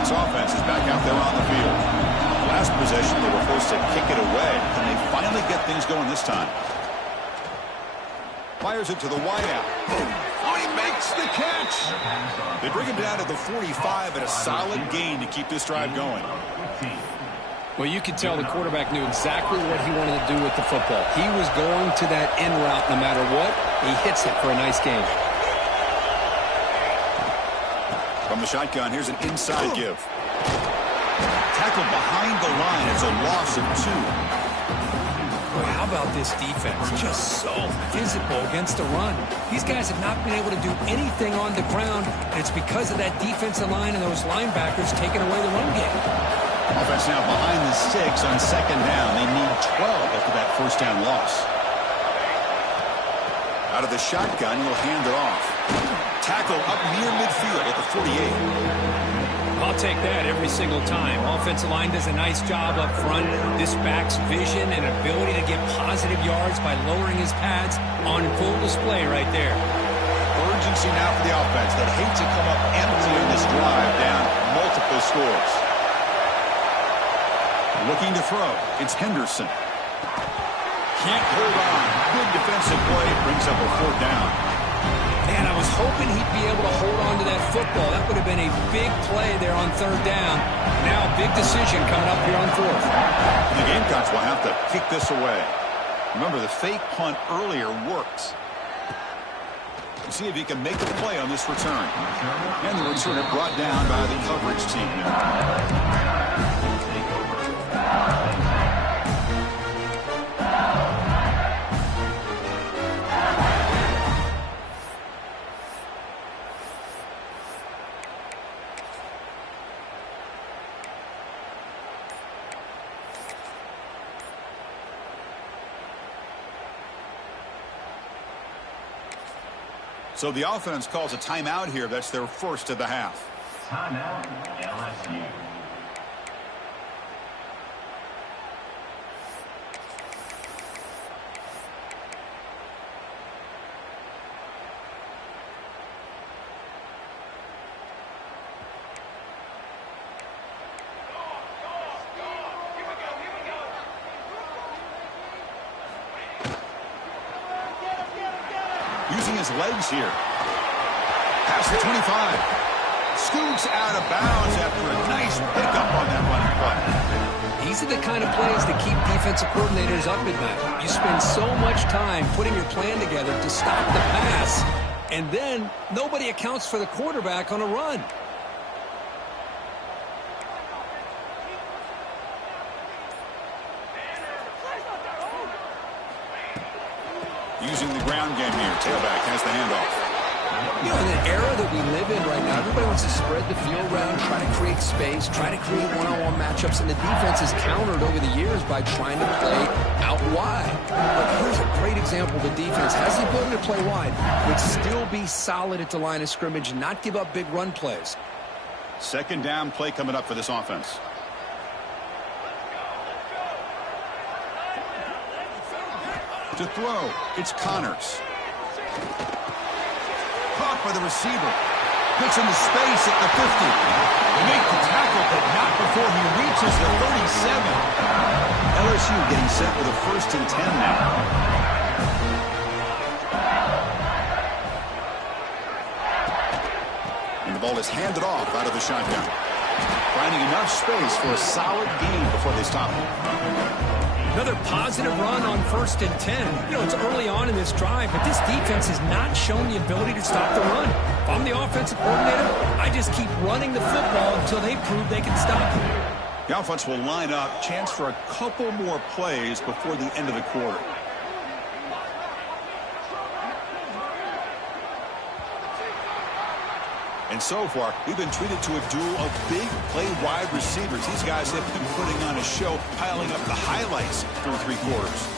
Offense is back out there on the field. Last possession, they were forced to kick it away. Can they finally get things going this time? Fires it to the wideout. Oh, he makes the catch. They bring him down to the 45 at a solid gain to keep this drive going. Well, you could tell the quarterback knew exactly what he wanted to do with the football. He was going to that in route no matter what. He hits it for a nice gain. From the shotgun, here's an inside give. Tackled behind the line. It's a loss of 2. Boy, how about this defense? Just so physical against the run. These guys have not been able to do anything on the ground, and it's because of that defensive line and those linebackers taking away the run game. Offense now behind the 6 on second down. They need 12 after that first down loss. Out of the shotgun, he'll hand it off. Tackle up near midfield at the 48. I'll take that every single time. Offensive line does a nice job up front. This back's vision and ability to get positive yards by lowering his pads on full display right there. Urgency now for the offense that hate to come up empty on this drive, down multiple scores. Looking to throw. It's Henderson. Can't hold on. Good defensive play. Brings up a 4th down. Man, I was hoping he'd be able to hold on to that football. That would have been a big play there on 3rd down. Now a big decision coming up here on 4th. The Gamecocks will have to kick this away. Remember, the fake punt earlier worked. See if he can make a play on this return. And the returner brought down by the coverage team now. So the offense calls a timeout here. That's their first of the half. Timeout, LSU. Using his legs here. Past the 25. Scoots out of bounds after a nice pickup on that running play. These are the kind of plays that keep defensive coordinators up at night. You spend so much time putting your plan together to stop the pass, and then nobody accounts for the quarterback on a run. Using the ground game here. Tailback has the handoff. You know, in the era that we live in right now, everybody wants to spread the field around, try to create space, try to create one-on-one matchups, and the defense is countered over the years by trying to play out wide. But here's a great example. The defense has the ability to play wide, but still be solid at the line of scrimmage and not give up big run plays. Second down play coming up for this offense. To throw, it's Connors. Caught by the receiver. Gets into space at the 50. They make the tackle, but not before he reaches the 37. LSU getting set with a 1st and 10 now. And the ball is handed off out of the shotgun. Finding enough space for a solid gain before they stop him. Another positive run on 1st and 10. You know, it's early on in this drive, but this defense has not shown the ability to stop the run. If I'm the offensive coordinator, I just keep running the football until they prove they can stop it. The offense will line up. Chance for a couple more plays before the end of the quarter. And so far, we've been treated to a duel of big play wide receivers. These guys have been putting on a show, piling up the highlights through 3 quarters.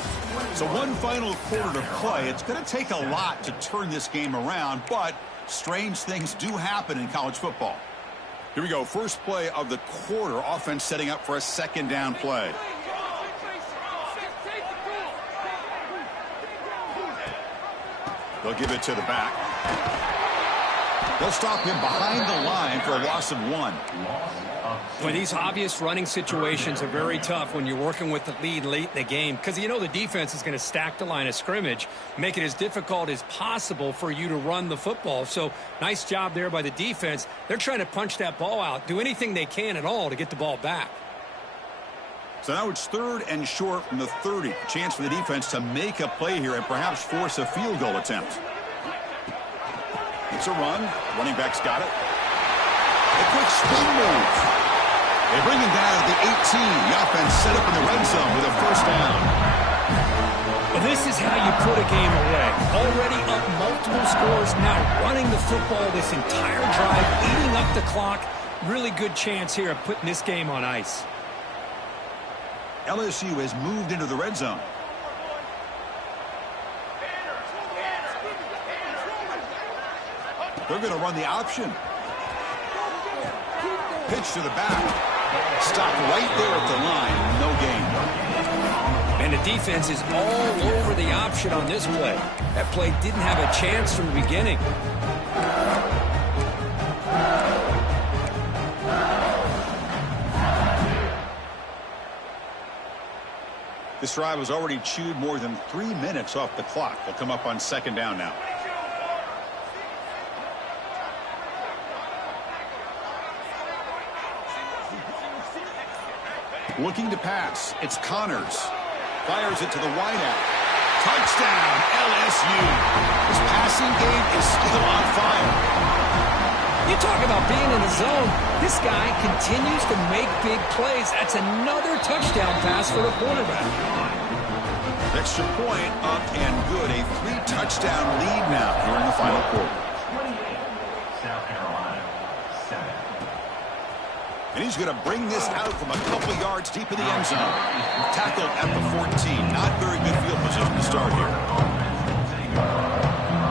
So one final quarter to play. It's going to take a lot to turn this game around, but strange things do happen in college football. Here we go. First play of the quarter. Offense setting up for a second down play. They'll give it to the back. They'll stop him behind the line for a loss of 1. Well, these obvious running situations are very tough when you're working with the lead late in the game because you know the defense is going to stack the line of scrimmage, make it as difficult as possible for you to run the football. So nice job there by the defense. They're trying to punch that ball out, do anything they can at all to get the ball back. So now it's 3rd and short from the 30. Chance for the defense to make a play here and perhaps force a field goal attempt. It's a run. Running back's got it. A quick spin move. They bring him down at the 18. The offense set up in the red zone with a first down. Well, this is how you put a game away. Already up multiple scores, now running the football this entire drive, eating up the clock. Really good chance here of putting this game on ice. LSU has moved into the red zone. They're going to run the option. Pitch to the back. Stop right there at the line. No gain. And the defense is all over the option on this play. That play didn't have a chance from the beginning. This drive has already chewed more than 3 minutes off the clock. They'll come up on second down now. Looking to pass. It's Connors. Fires it to the wideout. Touchdown, LSU. His passing game is still on fire. You talk about being in the zone. This guy continues to make big plays. That's another touchdown pass for the quarterback. Extra point up and good. A 3-touchdown lead now here in the final quarter. 28, South Carolina, 7. And he's going to bring this out from a couple yards deep in the end zone. Tackled at the 14. Not very good field position to start here.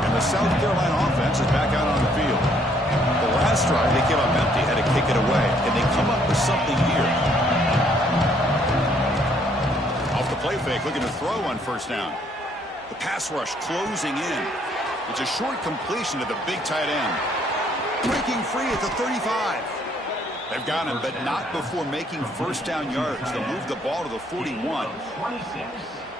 And the South Carolina offense is back out on the field. The last drive, they came up empty, had to kick it away. Can they come up with something here? Off the play fake, looking to throw on first down. The pass rush closing in. It's a short completion to the big tight end. Breaking free at the 35. They've got him, but not before making first down yards. They'll move the ball to the 41.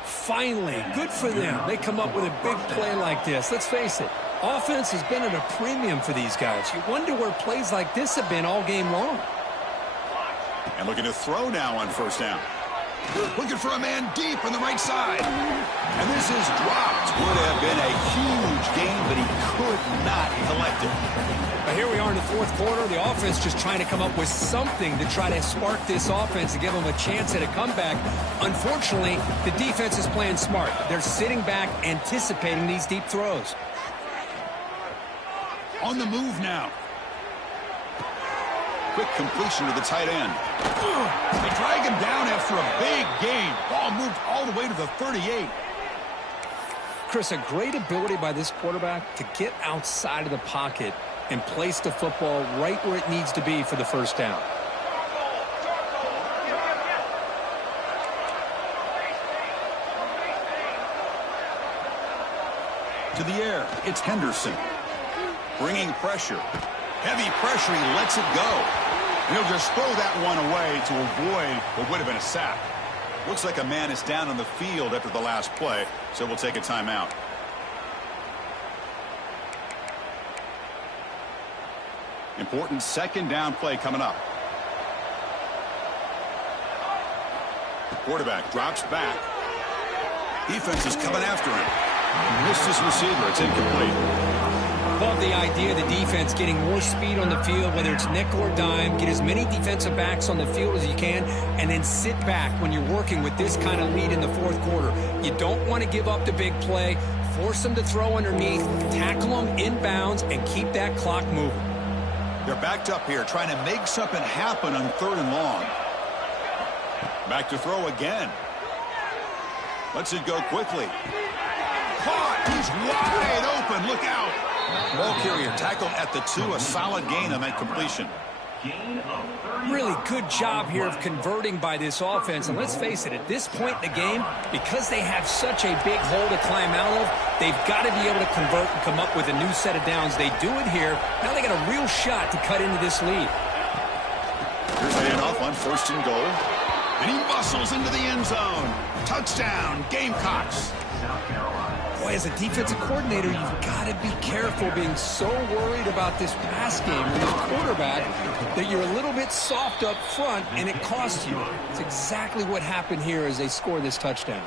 Finally, good for them. They come up with a big play like this. Let's face it, offense has been at a premium for these guys. You wonder where plays like this have been all game long. And looking to throw now on first down. Looking for a man deep on the right side. And this is dropped. Would have been a huge gain, but he could not collect it. But here we are in the fourth quarter. The offense just trying to come up with something to try to spark this offense and give them a chance at a comeback. Unfortunately, the defense is playing smart. They're sitting back, anticipating these deep throws. On the move now. Quick completion to the tight end. They drag him down after a big gain. Ball moved all the way to the 38. Chris, a great ability by this quarterback to get outside of the pocket and place the football right where it needs to be for the first down. To the air, it's Henderson. Bringing pressure. Heavy pressure, he lets it go. And he'll just throw that one away to avoid what would have been a sack. Looks like a man is down on the field after the last play, so we'll take a timeout. Important second down play coming up. Quarterback drops back. Defense is coming after him. Missed his receiver. It's incomplete. Love the idea of the defense getting more speed on the field, whether it's nickel or dime. Get as many defensive backs on the field as you can, and then sit back when you're working with this kind of lead in the fourth quarter. You don't want to give up the big play. Force them to throw underneath, tackle them inbounds, and keep that clock moving. They're backed up here, trying to make something happen on 3rd and long. Back to throw again. Lets it go quickly. Caught! He's wide open. Look out! Ball carrier tackled at the 2. A solid gain on that completion. Really good job here of converting by this offense. And let's face it, at this point in the game, because they have such a big hole to climb out of, they've got to be able to convert and come up with a new set of downs. They do it here. Now they got a real shot to cut into this lead. Here's the handoff on 1st and goal. And he muscles into the end zone. Touchdown, Gamecocks. Boy, as a defensive coordinator, you've got to be careful being so worried about this pass game with this quarterback that you're a little bit soft up front and it costs you. It's exactly what happened here as they score this touchdown.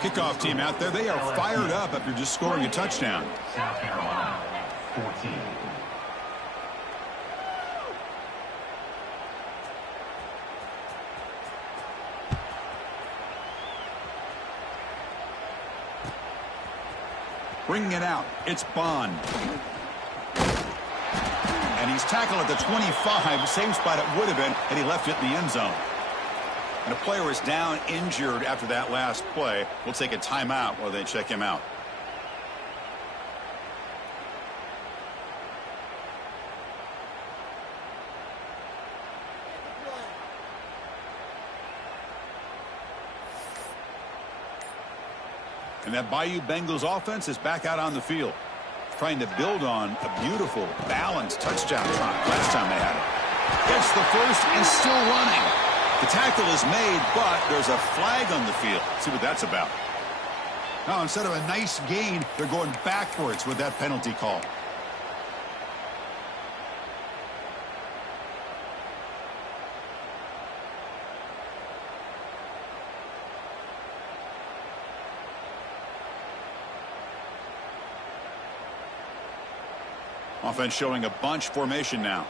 Kickoff team out there, they are fired up after just scoring a touchdown. South Carolina, 14. Bringing it out, it's Bond. And he's tackled at the 25, same spot it would have been, and he left it in the end zone. And a player is down injured after that last play. We'll take a timeout while they check him out. And that Bayou Bengals offense is back out on the field, trying to build on a beautiful, balanced touchdown drive last time they had it. Gets the first and still running. The tackle is made, but there's a flag on the field. Let's see what that's about. Now, instead of a nice gain, they're going backwards with that penalty call. Offense showing a bunch formation now.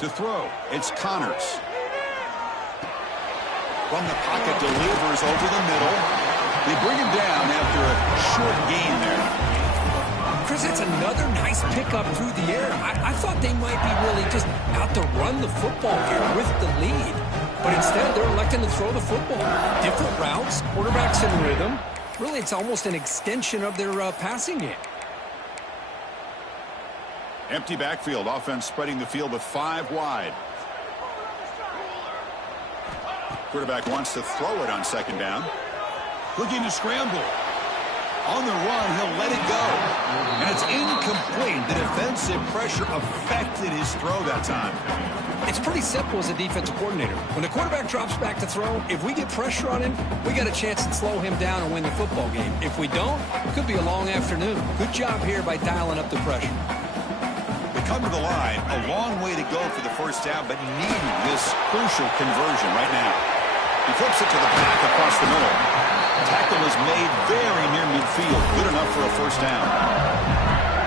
To throw, it's Connors. From the pocket, delivers over the middle. They bring him down after a short gain there. Chris, it's another nice pickup through the air. I thought they might be really just out to run the football here with the lead. But instead, they're electing to throw the football. Different routes, quarterbacks in rhythm. Really, it's almost an extension of their passing game. Empty backfield. Offense spreading the field with 5 wide. Quarterback wants to throw it on second down. Looking to scramble. On the run, he'll let it go. And it's incomplete. The defensive pressure affected his throw that time. It's pretty simple as a defensive coordinator. When the quarterback drops back to throw, if we get pressure on him, we got a chance to slow him down and win the football game. If we don't, it could be a long afternoon. Good job here by dialing up the pressure. They come to the line, a long way to go for the first down, but needing this crucial conversion right now. He flips it to the back across the middle. Tackle is made very near midfield. Good enough for a first down.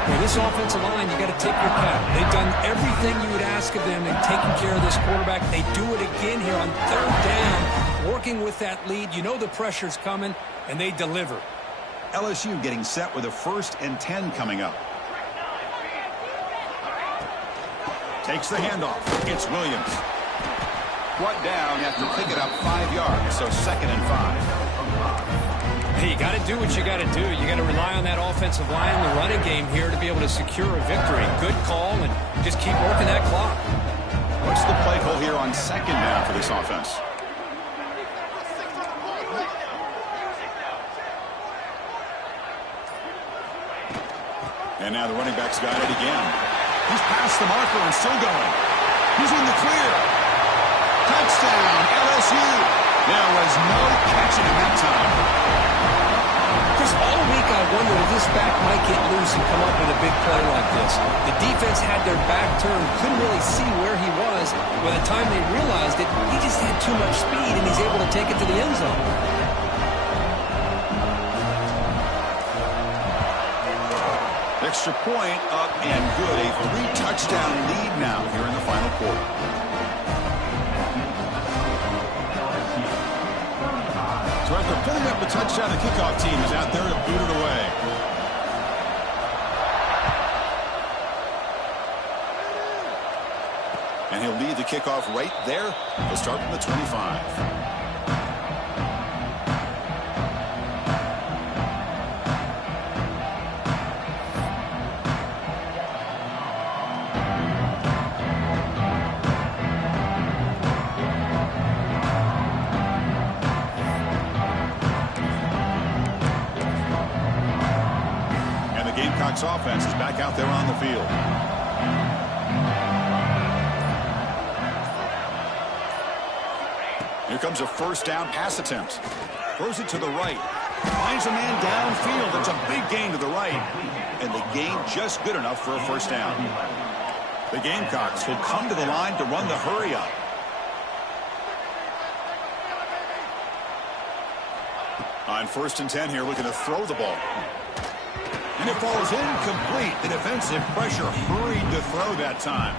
Well, this offensive line, you got to tip your cap. They've done everything you would ask of them in taking care of this quarterback. They do it again here on third down, working with that lead. You know the pressure's coming, and they deliver. LSU getting set with a 1st and 10 coming up. Takes the handoff. It's Williams. Brought down after picking up 5 yards, so 2nd and 5. Hey, you got to do what you got to do. You got to rely on that offensive line and the running game here to be able to secure a victory. Good call, and just keep working that clock. What's the play call here on second down for this offense? And now the running back's got it again. He's past the marker and still going. He's in the clear. Touchdown, LSU. There was no catching him that time. Chris, all week I wondered if this back might get loose and come up with a big play like this. The defense had their back turned, couldn't really see where he was. By the time they realized it, he just had too much speed, and he's able to take it to the end zone. Extra point up and good. A 3-touchdown lead now here in the final quarter. So after putting up the touchdown, the kickoff team is out there to boot it away. And he'll lead the kickoff right there. He'll start from the 25. Offense is back out there on the field. Here comes a first down pass attempt. Throws it to the right. Finds a man downfield. That's a big gain to the right. And the gain just good enough for a first down. The Gamecocks will come to the line to run the hurry up. On 1st and 10 here, looking to throw the ball. And it falls incomplete. The defensive pressure hurried to throw that time.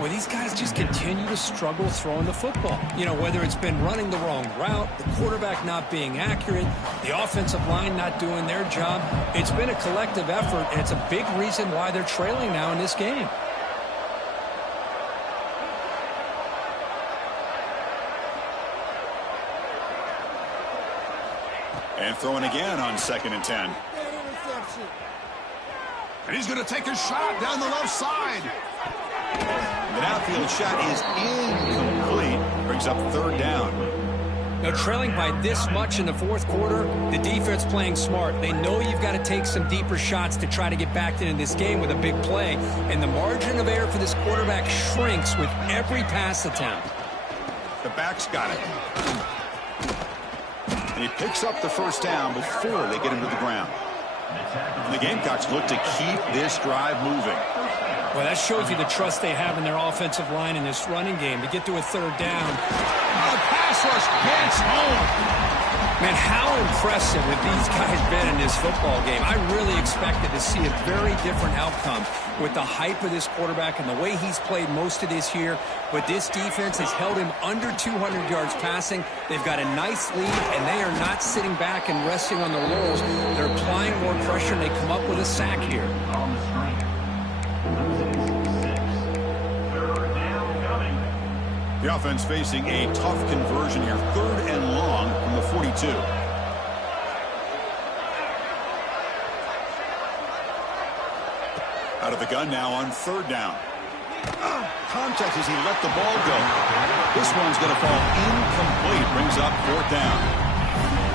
Well, these guys just continue to struggle throwing the football. You know, whether it's been running the wrong route, the quarterback not being accurate, the offensive line not doing their job. It's been a collective effort, and it's a big reason why they're trailing now in this game. And throwing again on 2nd and 10. And he's going to take a shot down the left side. The outfield shot is incomplete. Brings up 3rd down. Now, trailing by this much in the 4th quarter, the defense playing smart. They know you've got to take some deeper shots to try to get back into this game with a big play. And the margin of error for this quarterback shrinks with every pass attempt. The back's got it. And he picks up the 1st down before they get him to the ground. And the Gamecocks look to keep this drive moving. Well, that shows you the trust they have in their offensive line in this running game to get to a 3rd down. Oh, the pass rush hits home. Man, how impressive have these guys been in this football game? I really expected to see a very different outcome with the hype of this quarterback and the way he's played most of this year. But this defense has held him under 200 yards passing. They've got a nice lead, and they are not sitting back and resting on their laurels. They're applying more pressure, and they come up with a sack here. The offense facing a tough conversion here. 3rd and long from the 42. Out of the gun now on 3rd down. Contact as he let the ball go. This one's going to fall incomplete. Brings up 4th down.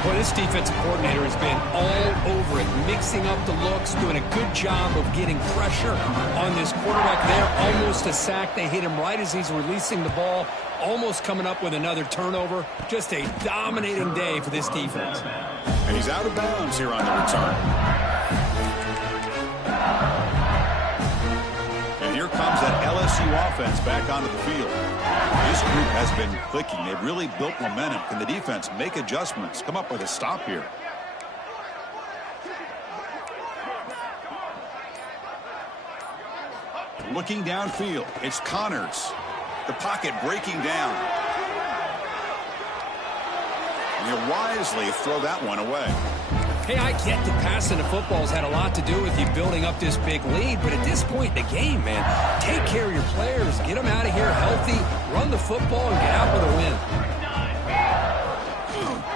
Well, this defensive coordinator has been all over it, mixing up the looks, doing a good job of getting pressure on this quarterback there. Almost a sack. They hit him right as he's releasing the ball, almost coming up with another turnover. Just a dominating day for this defense. And he's out of bounds here on the return. And here comes that LSU offense back onto the field. This group has been clicking. They've really built momentum. Can the defense make adjustments? Come up with a stop here. Looking downfield, it's Connors. The pocket breaking down. And he'll wisely throw that one away. Hey, I get that passing the football's had a lot to do with you building up this big lead, but at this point in the game, man, take care of your players, get them out of here healthy, run the football, and get out with a win.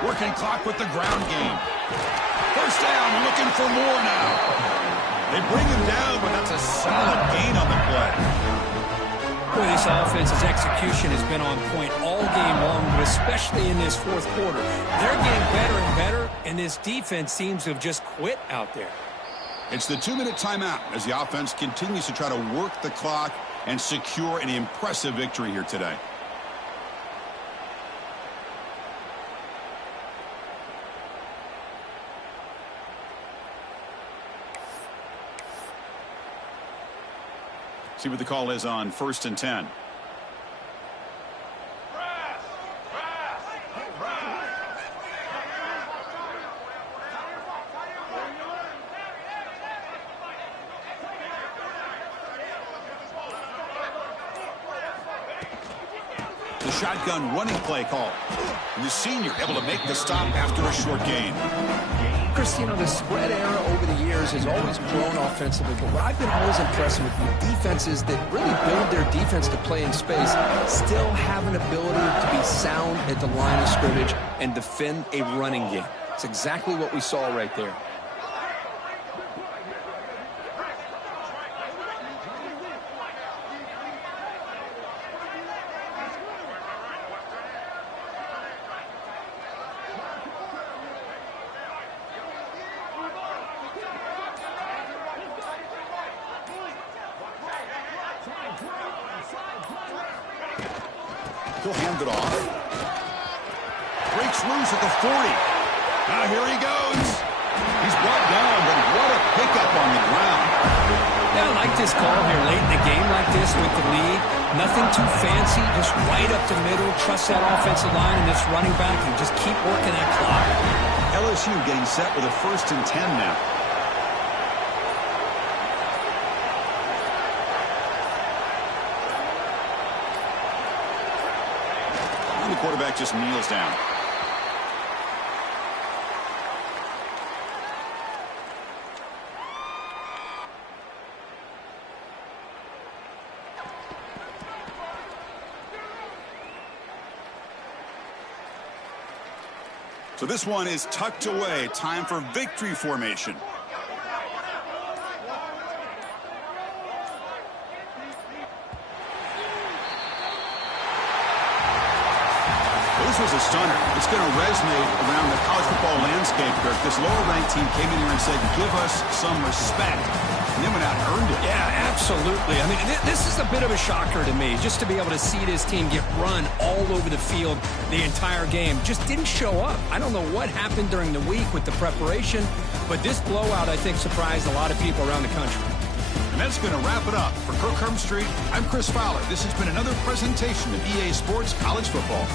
Working clock with the ground game. 1st down, looking for more now. They bring him down, but that's a solid gain on the play. Boy, this offense's execution has been on point all game long, but especially in this 4th quarter. They're getting better and better, and this defense seems to have just quit out there. It's the 2-minute timeout as the offense continues to try to work the clock and secure an impressive victory here today. See what the call is on 1st and 10. The shotgun running play call. And the senior able to make the stop after a short gain. Chris, you know, the spread era over the years has always grown offensively, but what I've been always impressed with the defenses that really build their defense to play in space still have an ability to be sound at the line of scrimmage and defend a running game. It's exactly what we saw right there. He'll hand it off. Breaks loose at the 40. Now here he goes. He's brought down, but what a pickup on the ground. Yeah, I like this call here late in the game like this with the lead. Nothing too fancy, just right up the middle. Trust that offensive line and this running back and just keep working that clock. LSU getting set with a 1st and 10 now. And the quarterback just kneels down. So this one is tucked away. Time for victory formation. This was a stunner. It's going to resonate around the college football landscape, Kirk. This lower-ranked team came in here and said, give us some respect. And then went out and earned it. Yeah, absolutely. I mean, this is a bit of a shocker to me, just to be able to see this team get run all over the field the entire game. Just didn't show up. I don't know what happened during the week with the preparation, but this blowout, I think, surprised a lot of people around the country. And that's going to wrap it up. For Kirk Herbstreit, I'm Chris Fowler. This has been another presentation of EA Sports College Football.